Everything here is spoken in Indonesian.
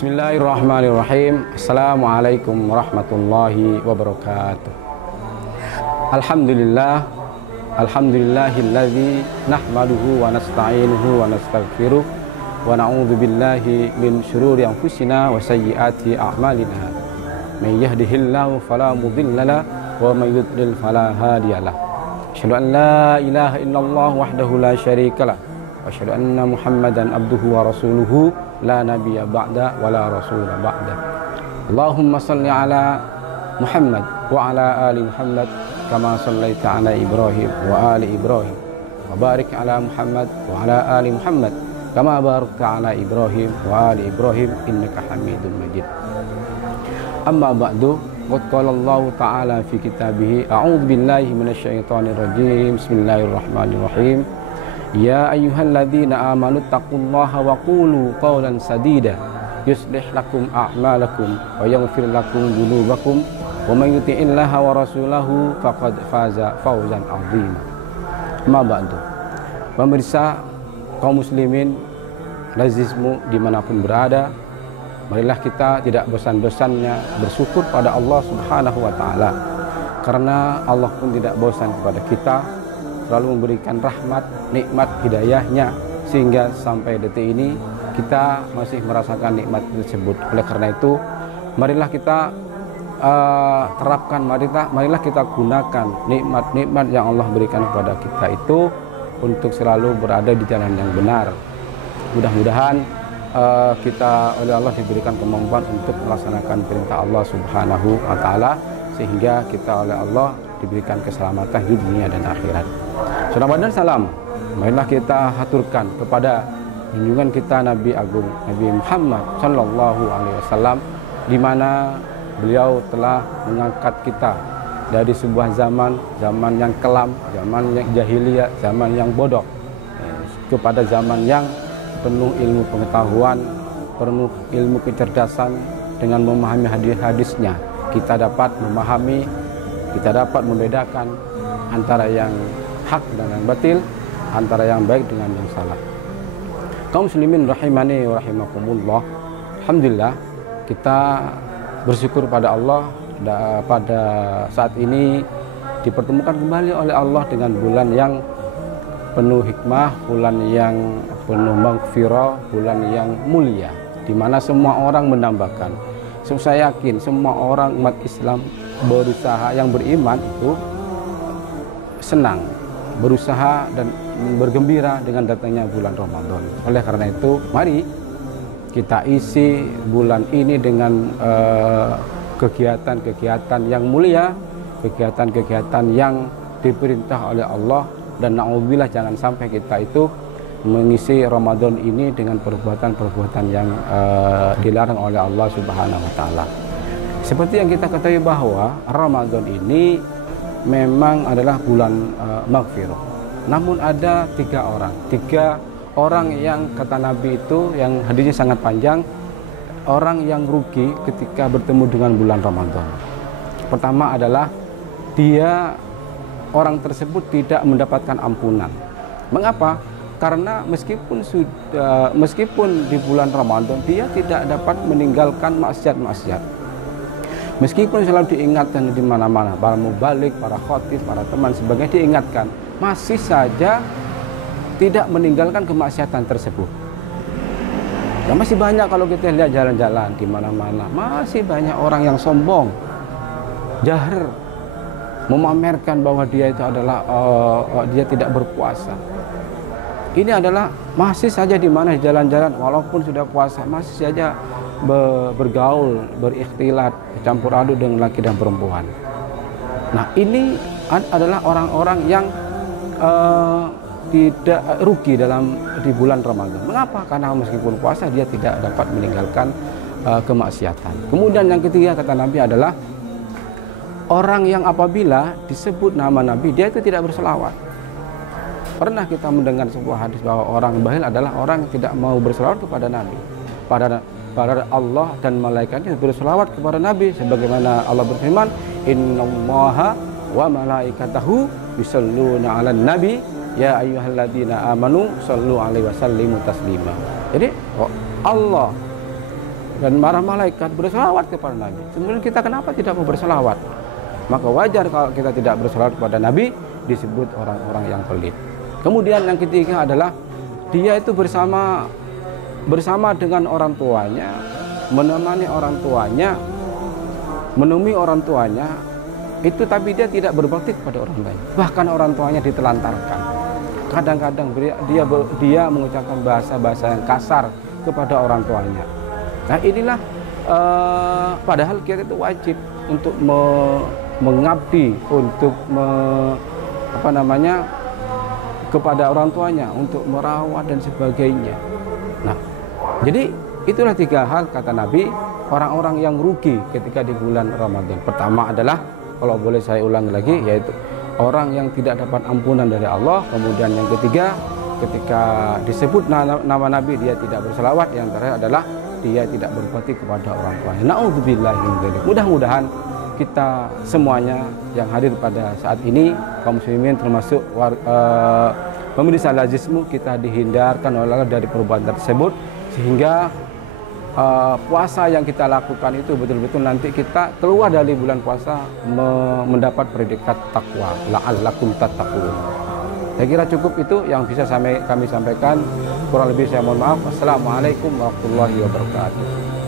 Bismillahirrahmanirrahim. Assalamualaikum warahmatullahi wabarakatuh. Alhamdulillah, alhamdulillahilladzi nahmaduhu wa nasta'inuhu wa nastaghfiruh wa na'udzu billahi min syururi anfusina wa sayyiati a'malina. May yahdihillahu fala mudhillalah wa may yudlil fala hadiyalah. Asyhadu an la ilaha illallah wahdahu la syarikalah wa asyhadu anna Muhammadan abduhu wa rasuluhu la nabiyya ba'da wa la rasula ba'da. Allahumma salli ala Muhammad wa ala ali Muhammad kama sallaita ala Ibrahim wa ali Ibrahim wa barik ala Muhammad wa ala ali Muhammad kama barakta ala Ibrahim wa ali Ibrahim innaka Hamidum Majid. Amma ba'du, qad qala Allah ta'ala fi kitabih a'udzu billahi minasyaitonir rajim. Bismillahirrahmanirrahim. Ya ayyuhalladzina amanu taqullaha wa qulu qawlan sadida yuslih lakum a'malakum wa yaghfir lakum dzunubakum wa may yuti'illaha wa rasulahu faqad faza fawzan 'azima. Ma ba'du. Pemirsa kaum muslimin lazismu dimanapun berada, marilah kita tidak bosan-bosannya bersyukur pada Allah Subhanahu wa taala, karena Allah pun tidak bosan kepada kita, selalu memberikan rahmat, nikmat, hidayahnya, sehingga sampai detik ini kita masih merasakan nikmat tersebut. Oleh karena itu, marilah kita terapkan, marilah kita gunakan nikmat-nikmat yang Allah berikan kepada kita itu untuk selalu berada di jalan yang benar. Mudah-mudahan kita oleh Allah diberikan kemampuan untuk melaksanakan perintah Allah Subhanahu wa taala, sehingga kita oleh Allah diberikan keselamatan di dunia dan akhirat. Salawat dan salam marilah kita haturkan kepada junjungan kita Nabi Agung Nabi Muhammad sallallahu alaihi wasallam, di mana beliau telah mengangkat kita dari sebuah zaman yang kelam, zaman yang jahiliyah, zaman yang bodoh, kepada zaman yang penuh ilmu pengetahuan, penuh ilmu kecerdasan. Dengan memahami hadis-hadisnya, kita dapat memahami, kita dapat membedakan antara yang hak dan yang batil, antara yang baik dengan yang salah. Kaum muslimin rahimani wa rahimakumullah, alhamdulillah kita bersyukur pada Allah pada saat ini dipertemukan kembali oleh Allah dengan bulan yang penuh hikmah, bulan yang penuh maghfirah, bulan yang mulia, di mana semua orang mendambakan. Saya yakin semua orang umat Islam berusaha, yang beriman itu senang, berusaha dan bergembira dengan datangnya bulan Ramadan. Oleh karena itu, mari kita isi bulan ini dengan kegiatan-kegiatan yang mulia, kegiatan-kegiatan yang diperintah oleh Allah, dan na'udzubillah jangan sampai kita itu mengisi Ramadan ini dengan perbuatan-perbuatan yang dilarang oleh Allah Subhanahu wa taala. Seperti yang kita ketahui bahwa Ramadan ini memang adalah bulan maghfirah. Namun ada tiga orang yang kata Nabi itu, yang hadisnya sangat panjang, orang yang rugi ketika bertemu dengan bulan Ramadan. Pertama adalah orang tersebut tidak mendapatkan ampunan. Mengapa? Karena meskipun di bulan Ramadan dia tidak dapat meninggalkan maksiat-maksiat. Meskipun selalu diingatkan di mana-mana, para mubalik, para khotib, para teman sebagainya diingatkan, masih saja tidak meninggalkan kemaksiatan tersebut. Dan masih banyak kalau kita lihat jalan-jalan di mana-mana, masih banyak orang yang sombong, jahar, memamerkan bahwa dia itu adalah dia tidak berpuasa. Ini adalah masih saja di mana jalan-jalan walaupun sudah puasa masih saja bergaul, berikhtilat, campur aduk dengan laki dan perempuan. Nah, ini adalah orang-orang yang tidak rugi di bulan Ramadan. Mengapa? Karena meskipun puasa dia tidak dapat meninggalkan kemaksiatan. Kemudian yang ketiga kata Nabi adalah orang yang apabila disebut nama Nabi dia itu tidak berselawat. Pernah kita mendengar sebuah hadis bahwa orang bakhil adalah orang yang tidak mau berselawat kepada Nabi. Pada Allah dan malaikatnya berselawat kepada Nabi, sebagaimana Allah berfirman, innallaha wa malaikatahu yusholluna 'alan nabi ya ayyuhalladzina amanu shallu 'alaihi wa sallimu taslima. Jadi Allah dan para malaikat berselawat kepada Nabi. Sebenarnya kita kenapa tidak mau berselawat? Maka wajar kalau kita tidak berselawat kepada Nabi, disebut orang-orang yang pelit. Kemudian yang ketiga adalah dia itu bersama dengan orang tuanya, menemani orang tuanya, menemui orang tuanya, itu tapi dia tidak berbakti kepada orang lain. Bahkan orang tuanya ditelantarkan. Kadang-kadang dia mengucapkan bahasa-bahasa yang kasar kepada orang tuanya. Nah inilah padahal kita itu wajib untuk mengabdi, untuk kepada orang tuanya, untuk merawat dan sebagainya. Nah, jadi itulah 3 hal kata Nabi, orang-orang yang rugi ketika di bulan Ramadan. Pertama adalah, kalau boleh saya ulangi lagi, yaitu orang yang tidak dapat ampunan dari Allah. Kemudian yang ketiga, ketika disebut nama Nabi dia tidak berselawat. Yang terakhir adalah dia tidak berbakti kepada orang tuanya. Na'udzubillahi min dzalik. Mudah-mudahan kita semuanya yang hadir pada saat ini, kaum muslimin termasuk pemirsa Al-Azizmu, kita dihindarkan oleh Allah dari perbuatan tersebut, sehingga puasa yang kita lakukan itu betul-betul nanti kita keluar dari bulan puasa mendapat predikat takwa, la'allakum tattaqun. Saya kira cukup itu yang bisa kami sampaikan. Kurang lebih saya mohon maaf. Assalamualaikum warahmatullahi wabarakatuh.